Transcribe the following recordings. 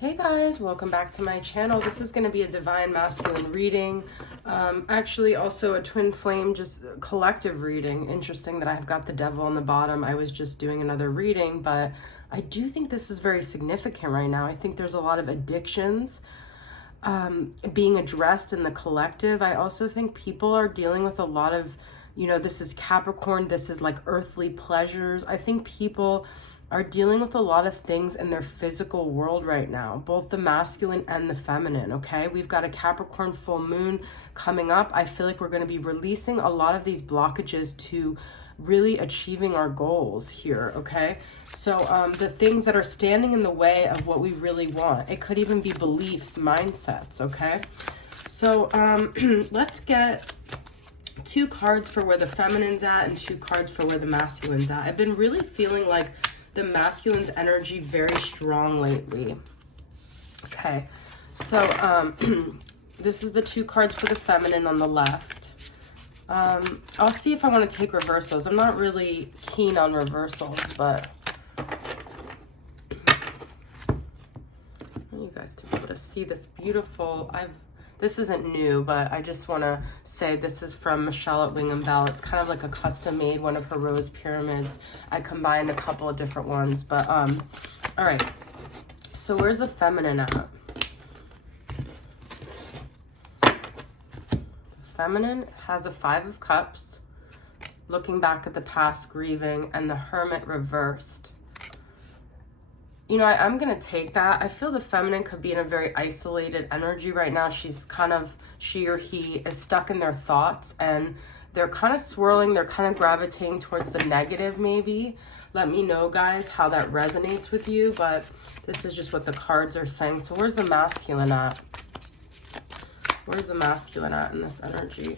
Hey guys, welcome back to my channel. This is going to be a divine masculine reading. Actually also a twin flame, just collective reading. Interesting that I've got the devil on the bottom. I was just doing another reading, but I do think this is very significant right now. I think there's a lot of addictions being addressed in the collective. I also think people are dealing with a lot of, this is Capricorn, this is like earthly pleasures. I think people are dealing with a lot of things in their physical world right now, both the masculine and the feminine, okay? We've got a Capricorn full moon coming up. I feel like we're going to be releasing a lot of these blockages to really achieving our goals here, okay? So the things that are standing in the way of what we really want, it could even be beliefs, mindsets, okay? So let's get 2 cards for where the feminine's at and 2 cards for where the masculine's at. I've been really feeling like the masculine's energy very strong lately. Okay, so this is the 2 cards for the feminine on the left. I'll see if I want to take reversals. I'm not really keen on reversals, but I want you guys to be able to see this beautiful, this isn't new, but I just want to say this is from Michelle at Wing & Bell. It's kind of like a custom made one of her rose pyramids. I combined a couple of different ones, but all right. So where's the feminine at? The feminine has a 5 of Cups, looking back at the past, grieving, and the Hermit reversed. I'm going to take that. I feel the feminine could be in a very isolated energy right now. She or he is stuck in their thoughts and they're kind of swirling. They're kind of gravitating towards the negative maybe. Let me know, guys, how that resonates with you. But this is just what the cards are saying. So where's the masculine at? Where's the masculine at in this energy?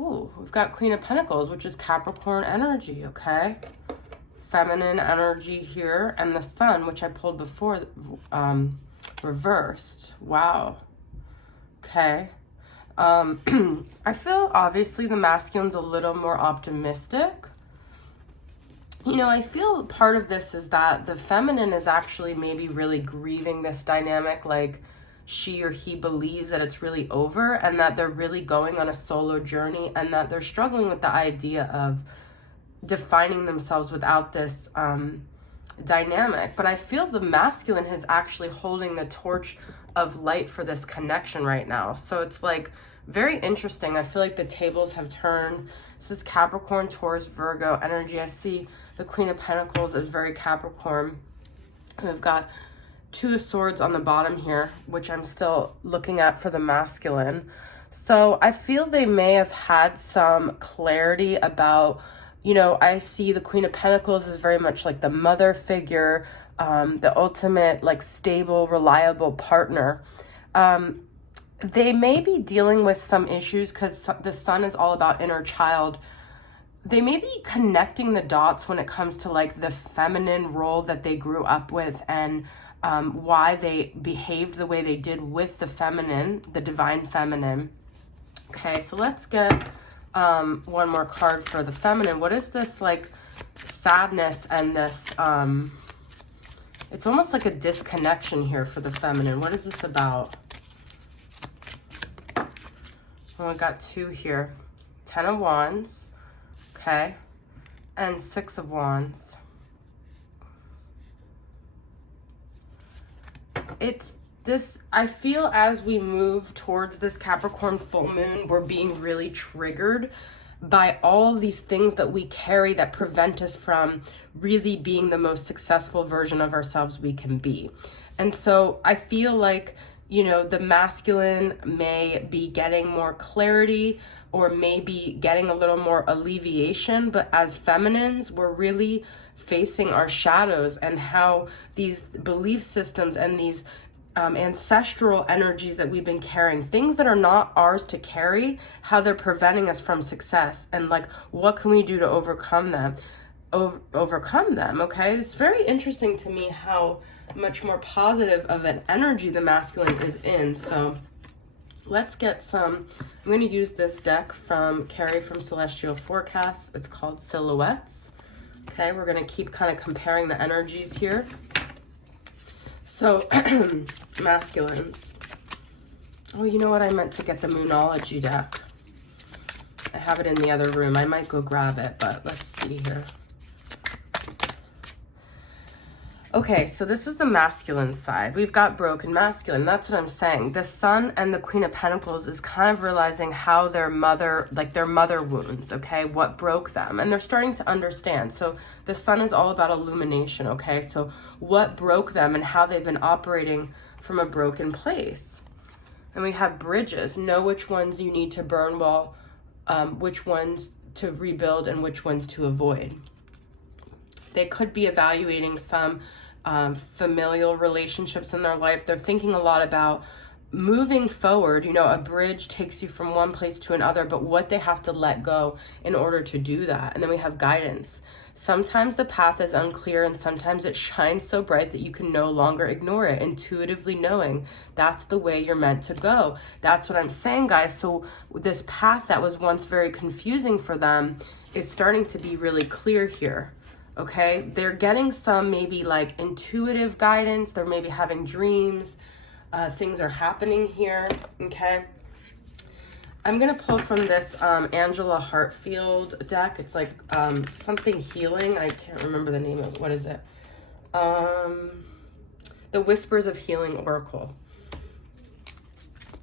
Ooh, we've got Queen of Pentacles, which is Capricorn energy, okay? Feminine energy here, and the Sun, which I pulled before, reversed. Wow. Okay. I feel obviously the masculine's a little more optimistic. I feel part of this is that the feminine is actually maybe really grieving this dynamic, like she or he believes that it's really over and that they're really going on a solo journey and that they're struggling with the idea of defining themselves without this dynamic. But I feel the masculine is actually holding the torch of light for this connection right now. So it's like very interesting. I feel like the tables have turned. This is Capricorn, Taurus, Virgo energy. I see the Queen of Pentacles is very Capricorn. We've got 2 of Swords on the bottom here, which I'm still looking at for the masculine. So I feel they may have had some clarity about, I see the Queen of Pentacles is very much like the mother figure, the ultimate like stable, reliable partner. They may be dealing with some issues because the Sun is all about inner child. They may be connecting the dots when it comes to like the feminine role that they grew up with and why they behaved the way they did with the feminine, the divine feminine. Okay, so let's get one more card for the feminine. What is this like sadness and this, it's almost like a disconnection here for the feminine. What is this about? Well, I got 2 here. 10 of Wands, okay, and 6 of Wands. It's this, I feel as we move towards this Capricorn full moon, we're being really triggered by all these things that we carry that prevent us from really being the most successful version of ourselves we can be. And so I feel like, the masculine may be getting more clarity or maybe getting a little more alleviation, but as feminines, we're really facing our shadows and how these belief systems and these ancestral energies that we've been carrying, things that are not ours to carry, how they're preventing us from success, and like what can we do to overcome them, okay? It's very interesting to me how much more positive of an energy the masculine is in. So Let's get some, I'm going to use this deck from Carrie from Celestial Forecasts. It's called Silhouettes. Okay, we're going to keep kind of comparing the energies here. So, masculines. Oh, you know what? I meant to get the Moonology deck. I have it in the other room. I might go grab it, but let's see here. Okay, so this is the masculine side. We've got broken masculine. That's what I'm saying. The Sun and the Queen of Pentacles is kind of realizing how their mother, like their mother wounds, okay, what broke them. And they're starting to understand. So the Sun is all about illumination, okay? So what broke them and how they've been operating from a broken place. And we have bridges. Know which ones you need to burn while, which ones to rebuild and which ones to avoid. They could be evaluating some familial relationships in their life. They're thinking a lot about moving forward. You know, a bridge takes you from one place to another, but what they have to let go in order to do that. And then we have guidance. Sometimes the path is unclear and sometimes it shines so bright that you can no longer ignore it, intuitively knowing that's the way you're meant to go. That's what I'm saying, guys. So this path that was once very confusing for them is starting to be really clear here. Okay, they're getting some maybe like intuitive guidance. They're maybe having dreams. Things are happening here. Okay. I'm going to pull from this Angela Hartfield deck. It's like something healing. I can't remember the name of it. What is it? The Whispers of Healing Oracle.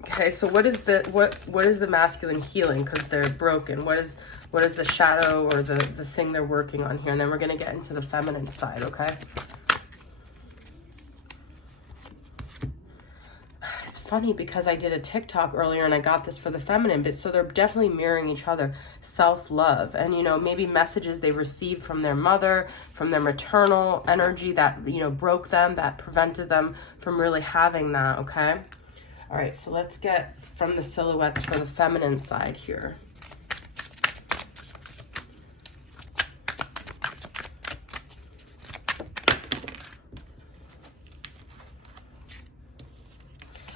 Okay, so what is the masculine healing? Because they're broken. What is the shadow or the thing they're working on here? And then we're going to get into the feminine side, okay? It's funny because I did a TikTok earlier and I got this for the feminine, but so they're definitely mirroring each other. Self-love and, you know, maybe messages they received from their mother, from their maternal energy that, you know, broke them, that prevented them from really having that, okay? All right, so let's get from the silhouettes for the feminine side here.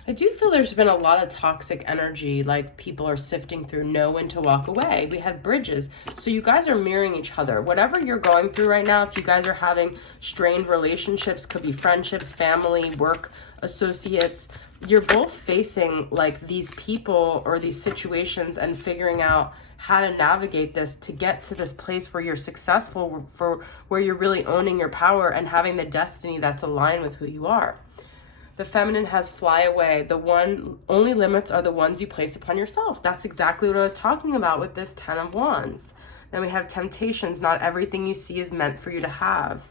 I do feel there's been a lot of toxic energy, like people are sifting through, know when to walk away. We had bridges. So you guys are mirroring each other. Whatever you're going through right now, if you guys are having strained relationships, could be friendships, family, work, associates, you're both facing like these people or these situations and figuring out how to navigate this to get to this place where you're successful, for where you're really owning your power and having the destiny that's aligned with who you are. The feminine has fly away. The only limits are the ones you place upon yourself. That's exactly what I was talking about with this 10 of Wands. Then we have temptations. Not everything you see is meant for you to have.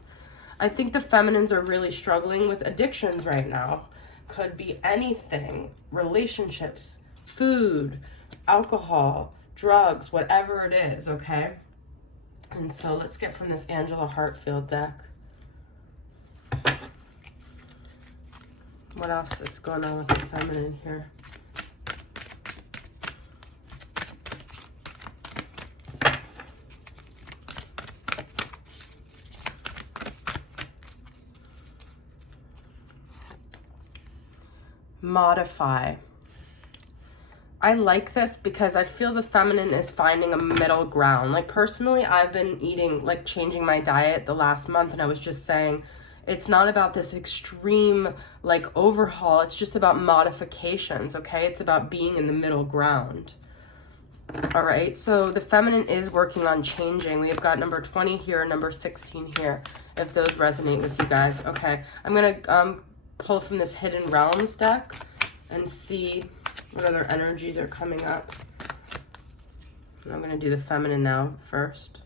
I think the feminines are really struggling with addictions right now. Could be anything. Relationships, food, alcohol, drugs, whatever it is, okay? And so let's get from this Angela Hartfield deck. What else is going on with the feminine here? Modify. I like this because I feel the feminine is finding a middle ground. Like personally, I've been eating, like changing my diet the last month, and I was just saying, it's not about this extreme like overhaul. It's just about modifications, okay? It's about being in the middle ground. All right, so the feminine is working on changing. We've got number 20 here, number 16 here, if those resonate with you guys. Okay, I'm gonna pull from this Hidden Realms deck and see what other energies are coming up. I'm gonna do the feminine now first.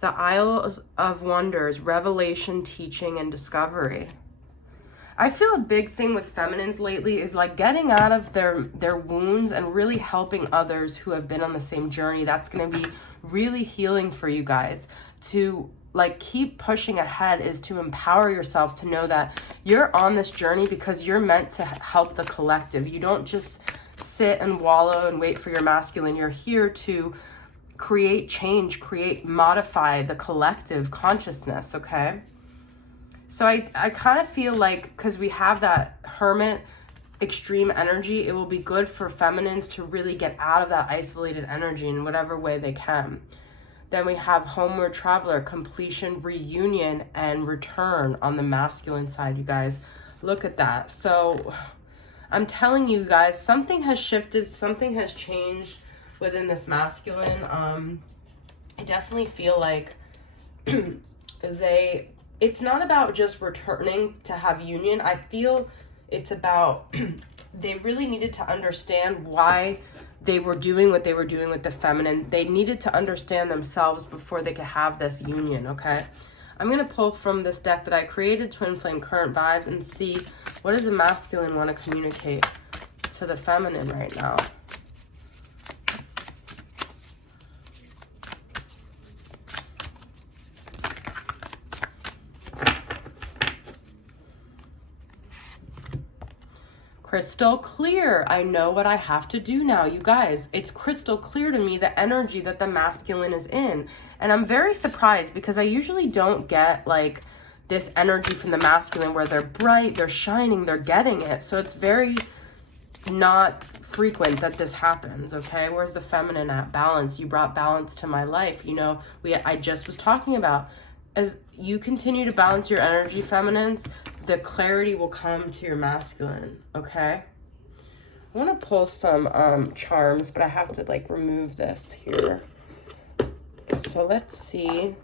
The Isles of Wonders, revelation, teaching, and discovery. I feel a big thing with feminines lately is like getting out of their wounds and really helping others who have been on the same journey. That's going to be really healing for you guys. To like keep pushing ahead is to empower yourself to know that you're on this journey because you're meant to help the collective. You don't just sit and wallow and wait for your masculine. You're here to create change, modify the collective consciousness, okay? So I kind of feel like, because we have that Hermit extreme energy. It will be good for feminines to really get out of that isolated energy in whatever way they can. Then we have homeward traveler, completion, reunion, and return on the masculine side, you guys. Look at that. So I'm telling you guys, something has shifted, something has changed within this masculine. I definitely feel like it's not about just returning to have union. I feel it's about they really needed to understand why they were doing what they were doing with the feminine. They needed to understand themselves before they could have this union, okay? I'm going to pull from this deck that I created, Twin Flame Current Vibes, and see what does the masculine want to communicate to the feminine right now. Crystal clear. I know what I have to do now. You guys, it's crystal clear to me the energy that the masculine is in. And I'm very surprised because I usually don't get like this energy from the masculine where they're bright, they're shining, they're getting it. So it's very not frequent that this happens, okay? Where's the feminine at? Balance. You brought balance to my life. You know, I just was talking about, as you continue to balance your energy, feminines, the clarity will come to your masculine, okay? I want to pull some charms, but I have to like remove this here. So let's see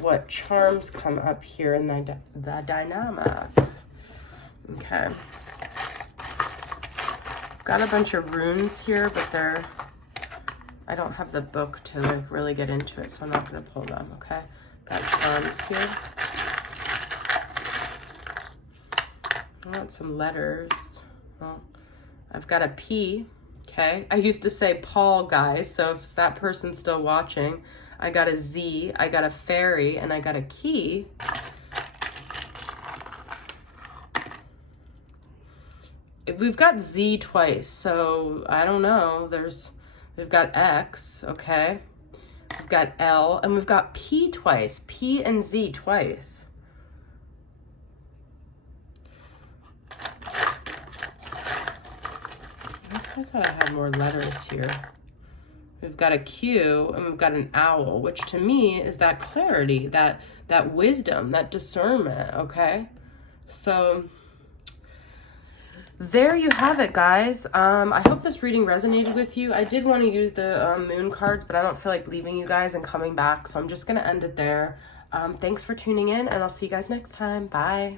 what charms come up here in the dynamic. Okay. Got a bunch of runes here, but I don't have the book to like really get into it, so I'm not going to pull them, okay? Got charms here. I want some letters. Well, I've got a P, okay? I used to say Paul, guys, so if that person's still watching, I got a Z, I got a fairy, and I got a key. We've got Z twice, so I don't know. We've got X, okay? We've got L, and we've got P twice. P and Z twice. I thought I had more letters here. We've got a Q and we've got an owl, which to me is that clarity, that wisdom, that discernment, okay? So there you have it, guys. I hope this reading resonated with you. I did want to use the moon cards, but I don't feel like leaving you guys and coming back, so I'm just going to end it there. Thanks for tuning in, and I'll see you guys next time. Bye.